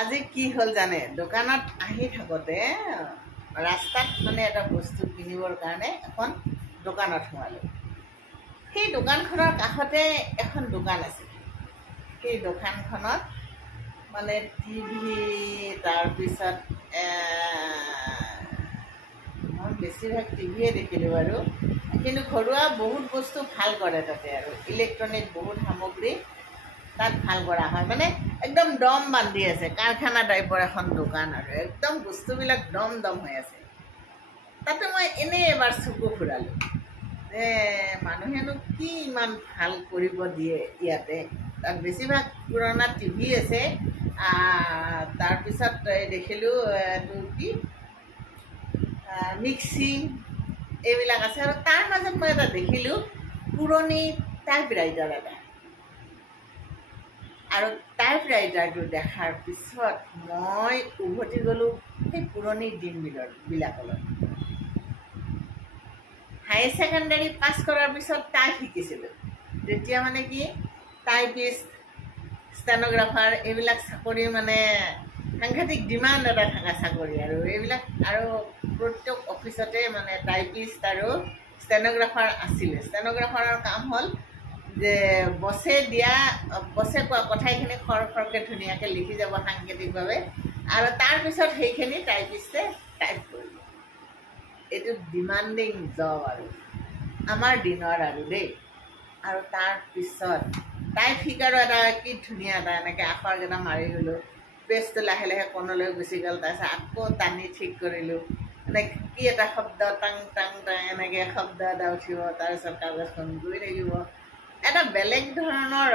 আজি কি হল জানে দোকানত আহি থাকোতে ৰাস্তাত মানে এটা বস্তু কিনিবৰ কাৰণে এখন দোকানত সোমালো সেই দোকানখনৰ কাষতে এখন দোকান আছে সেই দোকানখনত মানে টিভি তাৰপিছত মই বেছিভাগ টিভিয়ে দেখিলোঁ বাৰু কিন্তু ঘৰুৱা বহুত বস্তু ভাল কৰে তাতে আৰু ইলেক্ট্ৰনিক বহুত সামগ্ৰী তাত ভাল কৰা হয় মানে একদম দম বান্ধি আছে কাৰখানা টাইপৰ এখন দোকান আৰু একদম বস্তুবিলাক দম দম হৈ আছে তাতে মই এনেই এবাৰ চকু ফুৰালোঁ যে মানুহেনো কি ইমান ভাল কৰিব দিয়ে ইয়াতে তাত বেছিভাগ পুৰণা টিভি আছে তাৰপিছত দেখিলোঁ এইটো কি মিক্সি এইবিলাক আছে আৰু তাৰ মাজত মই এটা দেখিলোঁ পুৰণি টাইপৰাইটাৰ এটা আৰু টাইপৰাইটাৰটো দেখাৰ পিছত মই উভতি গ'লোঁ সেই পুৰণি দিনবিলাকলৈ হায়াৰ ছেকেণ্ডাৰী পাছ কৰাৰ পিছত টাইপ শিকিছিলোঁ তেতিয়া মানে কি টাইপিষ্ট ষ্টেন'গ্ৰাফাৰ এইবিলাক চাকৰি মানে সাংঘাতিক ডিমাণ্ড এটা থকা চাকৰি আৰু এইবিলাক আৰু প্ৰত্যেক অফিচতে মানে টাইপিষ্ট আৰু ষ্টেন'গ্ৰাফাৰ আছিলে ষ্টেন'গ্ৰাফাৰৰ কাম হ'ল যে বছে কোৱা কথাখিনি খৰকৈ ধুনীয়াকৈ লিখি যাব সাংকেতিকভাৱে আৰু তাৰপিছত সেইখিনি টাইপিষ্টে টাইপ কৰিব এইটো ডিমাণ্ডিং জব আৰু আমাৰ দিনৰ আৰু দেই আৰু তাৰপিছত টাইপ শিকাৰো এটা কি ধুনীয়া এটা এনেকৈ আখৰকেইটা মাৰি গ'লোঁ পেজটো লাহে লাহে কোণলৈ গুচি গ'ল তাৰপিছত আকৌ টানি ঠিক কৰিলোঁ এনেকৈ কি এটা শব্দ টাং টাং টাং এনেকৈ শব্দ এটা উঠিব তাৰপিছত কাগজখন গৈ থাকিব এটা বেলেগ ধৰণৰ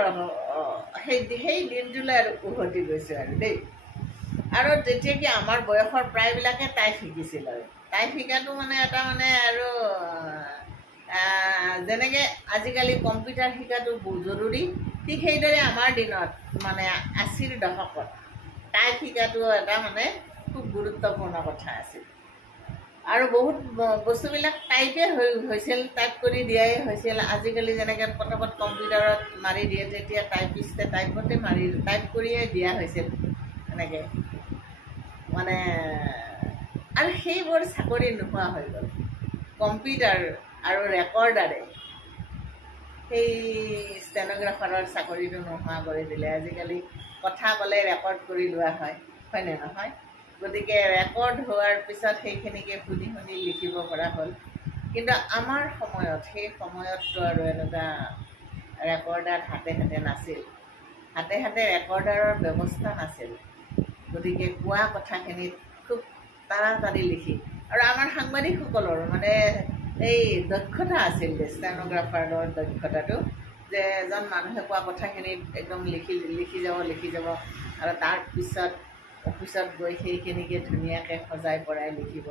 সেই দিনটোলৈ আৰু উভতি গৈছোঁ আৰু দেই আৰু তেতিয়া কি আমাৰ বয়সৰ প্ৰায়বিলাকে টাইপ শিকিছিল আৰু টাইপ শিকাটো মানে এটা মানে আৰু যেনেকৈ আজিকালি কম্পিউটাৰ শিকাটো জৰুৰী ঠিক সেইদৰে আমাৰ দিনত মানে ৮০ৰ দশকত টাইপ শিকাটো এটা মানে খুব গুৰুত্বপূৰ্ণ কথা আছিল আৰু বহুত বস্তুবিলাক টাইপে হৈছিল টাইপ কৰি দিয়াই হৈছিল আজিকালি যেনেকৈ পটাপট কম্পিউটাৰত মাৰি দিয়ে তেতিয়া টাইপিষ্টে টাইপতে মাৰি টাইপ কৰিয়ে দিয়া হৈছিল এনেকৈ মানে আৰু সেইবোৰ চাকৰি নোহোৱা হৈ গ'ল কম্পিউটাৰ আৰু ৰেকৰ্ডাৰে সেই ষ্টেন'গ্ৰাফাৰৰ চাকৰিটো নোহোৱা কৰি দিলে আজিকালি কথা ক'লে ৰেকৰ্ড কৰি লোৱা হয়নে নহয় গতিকে ৰেকৰ্ড হোৱাৰ পিছত সেইখিনিকে শুনি শুনি লিখিব পৰা হ'ল কিন্তু আমাৰ সময়ত সেই সময়ততো আৰু এনেকুৱা ৰেকৰ্ডাৰ হাতে হাতে নাছিল হাতে হাতে ৰেকৰ্ডাৰৰ ব্যৱস্থা নাছিল গতিকে কোৱা কথাখিনিত খুব তাড়াতাড়ি লিখি আৰু আমাৰ সাংবাদিকসকলৰ মানে এই দক্ষতা আছিল ষ্টেন'গ্ৰাফাৰৰ দক্ষতাটো যে এজন মানুহে কোৱা কথাখিনিত একদম লিখি যাব আৰু তাৰপিছত অফিচত গৈ সেইখিনিকে ধুনীয়াকৈ সজাই পৰাই লিখিব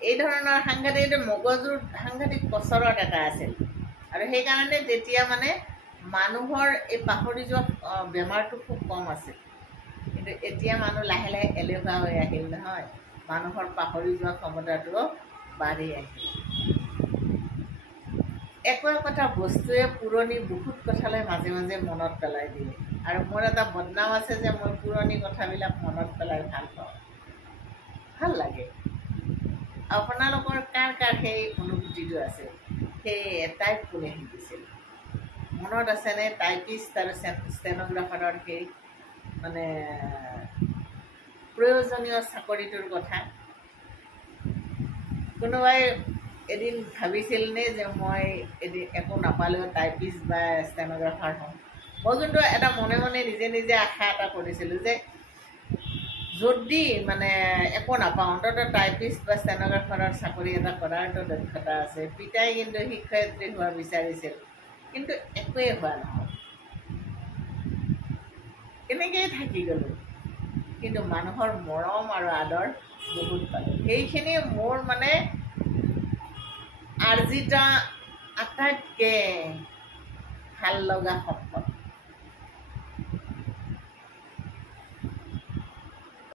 এই ধৰণৰ সাংঘাতিক মগজুৰ সাংঘাতিক কচৰত এটা আছিল আৰু সেইকাৰণে তেতিয়া মানে মানুহৰ এই পাহৰি যোৱা বেমাৰটো খুব কম আছিল কিন্তু এতিয়া মানুহ লাহে লাহে এলেহুৱা হৈ আহিল নহয় মানুহৰ পাহৰি যোৱা ক্ষমতাটো বাঢ়ি আহিল একোটা বস্তুৱে পুৰণি বহুত কথালৈ মাজে মাজে মনত পেলাই দিয়ে আৰু মোৰ এটা বদনাম আছে যে মই পুৰণি কথাবিলাক মনত পেলাই ভাল পাওঁ ভাল লাগে আপোনালোকৰ কাৰ কাৰ সেই অনুভূতিটো আছে সেই টাইপ কোনে শিকিছিল মনত আছেনে টাইপিষ্ট আৰু ষ্টেন'গ্ৰাফাৰৰ সেই মানে প্ৰয়োজনীয় চাকৰিটোৰ কথা কোনোবাই এদিন ভাবিছিলনে যে মই এদিন একো নাপালেও টাইপিষ্ট বা ষ্টেন'গ্ৰাফাৰ হ'ম মই কিন্তু এটা মনে মনে নিজে নিজে আশা এটা কৰিছিলোঁ যে যদি মানে একো নাপাওঁ অন্ততঃ টাইপিষ্ট বা ষ্টেন'গ্ৰাফাৰৰ চাকৰি এটা কৰাৰতো দক্ষতা আছে পিতাই কিন্তু শিক্ষয়িত্ৰী হোৱা বিচাৰিছিল কিন্তু একোৱেই হোৱা নহ'ল এনেকৈয়ে থাকি গ'লোঁ কিন্তু মানুহৰ মৰম আৰু আদৰ বহুত পালোঁ সেইখিনি মোৰ মানে আৰ্জিত আটাইতকৈ ভাল লগা সম্পদ